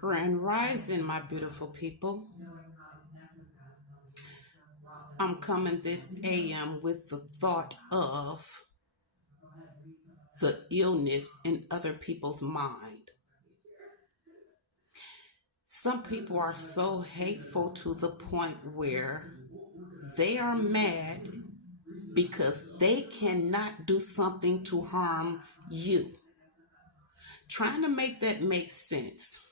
Grand Rising, my beautiful people. I'm coming this AM with the thought of the illness in other people's mind. Some people are so hateful to the point where they are mad because they cannot do something to harm you. Trying to make that make sense.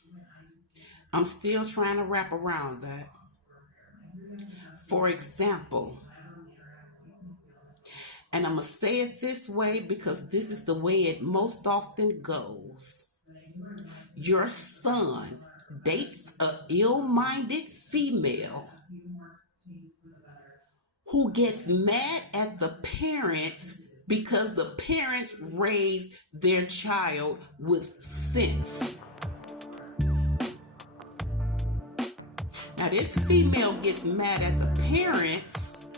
I'm still trying to wrap around that. For example, and I'm going to say it this way because this is the way it most often goes. Your son dates an ill-minded female who gets mad at the parents because the parents raised their child with sense. Now this female gets mad at the parents,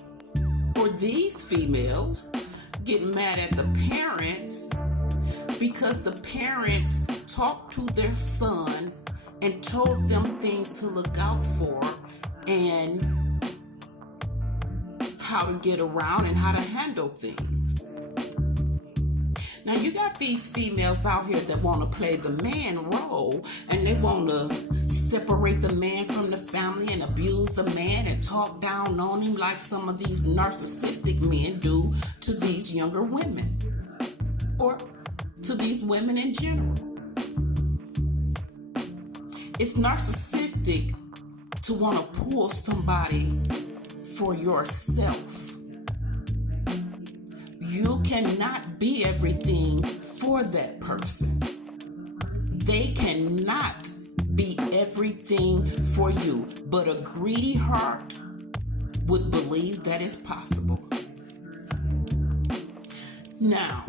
or these females get mad at the parents because the parents talked to their son and told them things to look out for and how to get around and how to handle things. Now you got these females out here that want to play the man role, and they want to separate the man from the family and abuse the man and talk down on him like some of these narcissistic men do to these younger women, or to these women in general. It's narcissistic to want to pull somebody for yourself. You cannot be everything for that person. They cannot be everything for you, but a greedy heart would believe that it's possible. Now,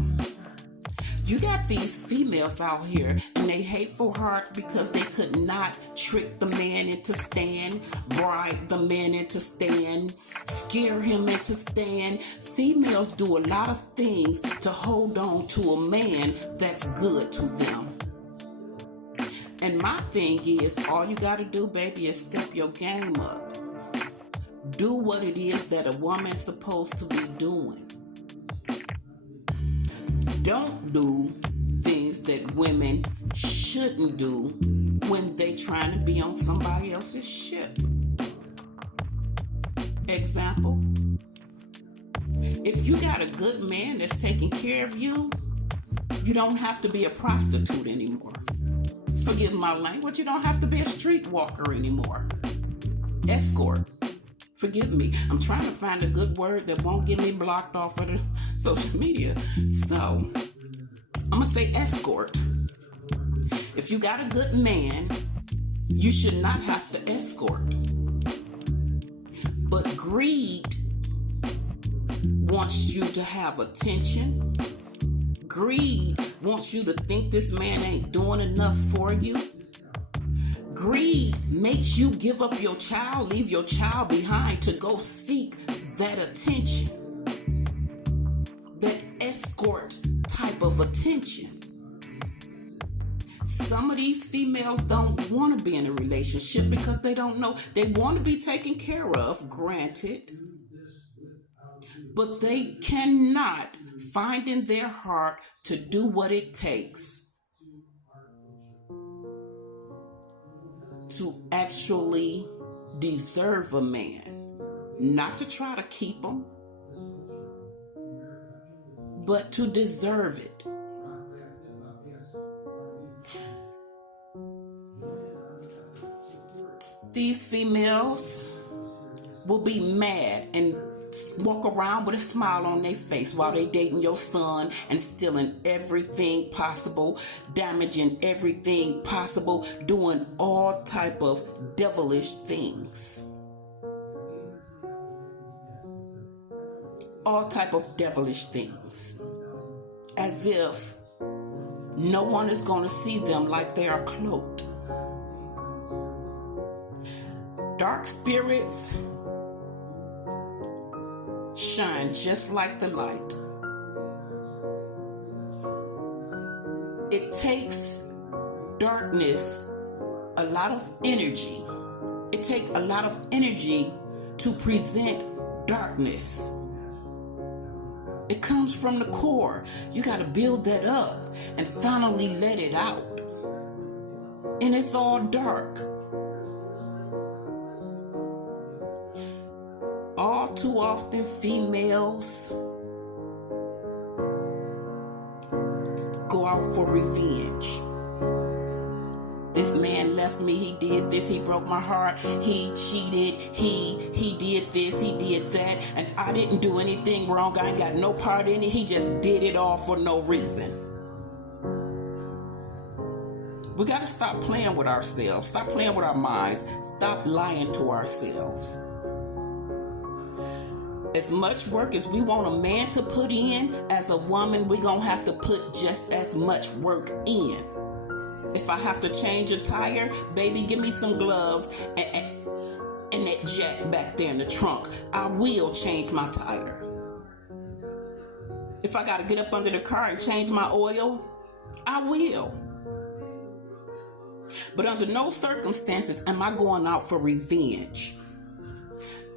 you got these females out here and they hateful hearts because they could not trick the man into staying, bribe the man into staying, scare him into staying. Females do a lot of things to hold on to a man that's good to them. And my thing is, all you got to do, baby, is step your game up. Do what it is that a woman's supposed to be doing. Don't do things that women shouldn't do when they trying to be on somebody else's ship. Example, if you got a good man that's taking care of you, you don't have to be a prostitute anymore. Forgive my language, you don't have to be a streetwalker anymore. Escort. Forgive me. I'm trying to find a good word that won't get me blocked off of the social media. So, I'm going to say escort. If you got a good man, you should not have to escort. But greed wants you to have attention. Greed wants you to think this man ain't doing enough for you. Greed makes you give up your child, leave your child behind to go seek that attention, that escort type of attention. Some of these females don't want to be in a relationship because they don't know. They want to be taken care of, granted, but they cannot find in their heart to do what it takes to actually deserve a man. Not to try to keep him, but to deserve it. These females will be mad and walk around with a smile on their face while they dating your son and stealing everything possible, damaging everything possible, doing all type of devilish things. All type of devilish things. As if no one is going to see them, like they are cloaked. Dark spirits shine just like the light. It takes darkness a lot of energy. It takes a lot of energy to present darkness. It comes from the core. You got to build that up and finally let it out. And it's all dark. All too often, females go out for revenge. This man left me, he did this, he broke my heart, he cheated, he did this, he did that, and I didn't do anything wrong, I ain't got no part in it, he just did it all for no reason. We gotta stop playing with ourselves, stop playing with our minds, stop lying to ourselves. As much work as we want a man to put in, as a woman, we're gonna have to put just as much work in. If I have to change a tire, baby, give me some gloves and that jack back there in the trunk. I will change my tire. If I got to get up under the car and change my oil, I will. But under no circumstances am I going out for revenge.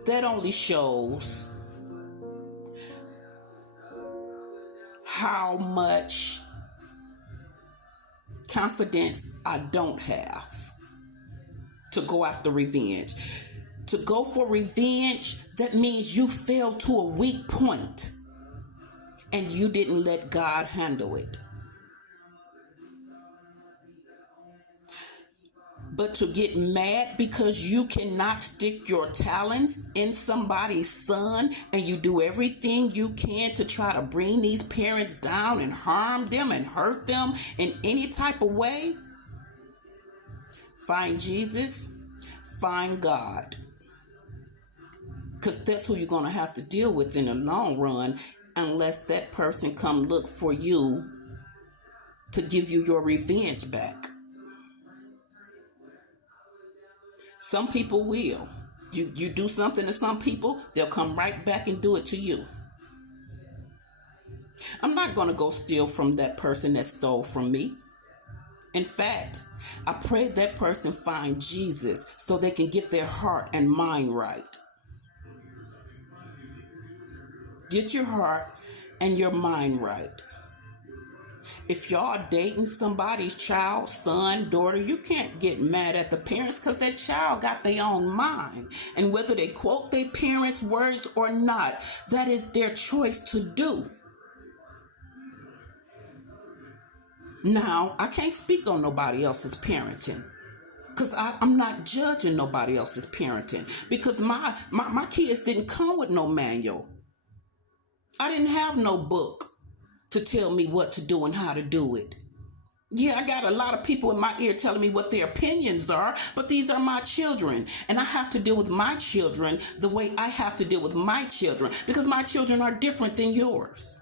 That only shows how much confidence I don't have to go after revenge. To go for revenge, that means you fell to a weak point and you didn't let God handle it. But to get mad because you cannot stick your talents in somebody's son and you do everything you can to try to bring these parents down and harm them and hurt them in any type of way, find Jesus, find God. Because that's who you're going to have to deal with in the long run, unless that person come look for you to give you your revenge back. Some people will. You do something to some people, they'll come right back and do it to you. I'm not going to go steal from that person that stole from me. In fact, I pray that person find Jesus so they can get their heart and mind right. Get your heart and your mind right. If y'all dating somebody's child, son, daughter, you can't get mad at the parents because that child got their own mind. And whether they quote their parents' words or not, that is their choice to do. Now, I can't speak on nobody else's parenting because I'm not judging nobody else's parenting because my kids didn't come with no manual. I didn't have no book to tell me what to do and how to do it. Yeah, I got a lot of people in my ear telling me what their opinions are, but these are my children. And I have to deal with my children the way I have to deal with my children because my children are different than yours.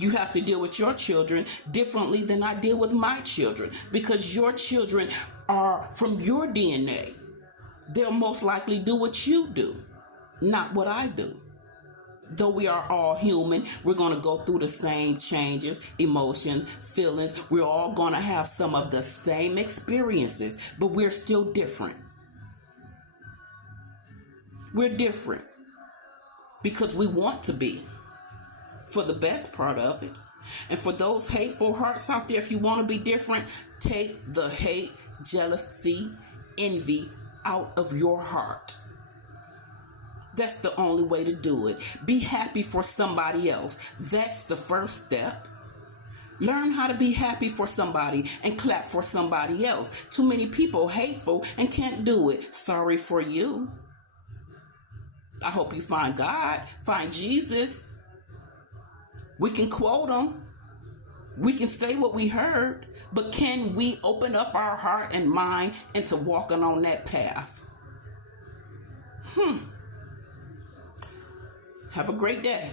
You have to deal with your children differently than I deal with my children because your children are from your DNA. They'll most likely do what you do, not what I do. Though we are all human, we're going to go through the same changes, emotions, feelings. We're all going to have some of the same experiences, but we're still different. We're different because we want to be, for the best part of it. And for those hateful hearts out there, if you want to be different, take the hate, jealousy, envy out of your heart. That's the only way to do it. Be happy for somebody else. That's the first step. Learn how to be happy for somebody and clap for somebody else. Too many people hateful and can't do it. Sorry for you. I hope you find God, find Jesus. We can quote him. We can say what we heard, but can we open up our heart and mind into walking on that path? Have a great day.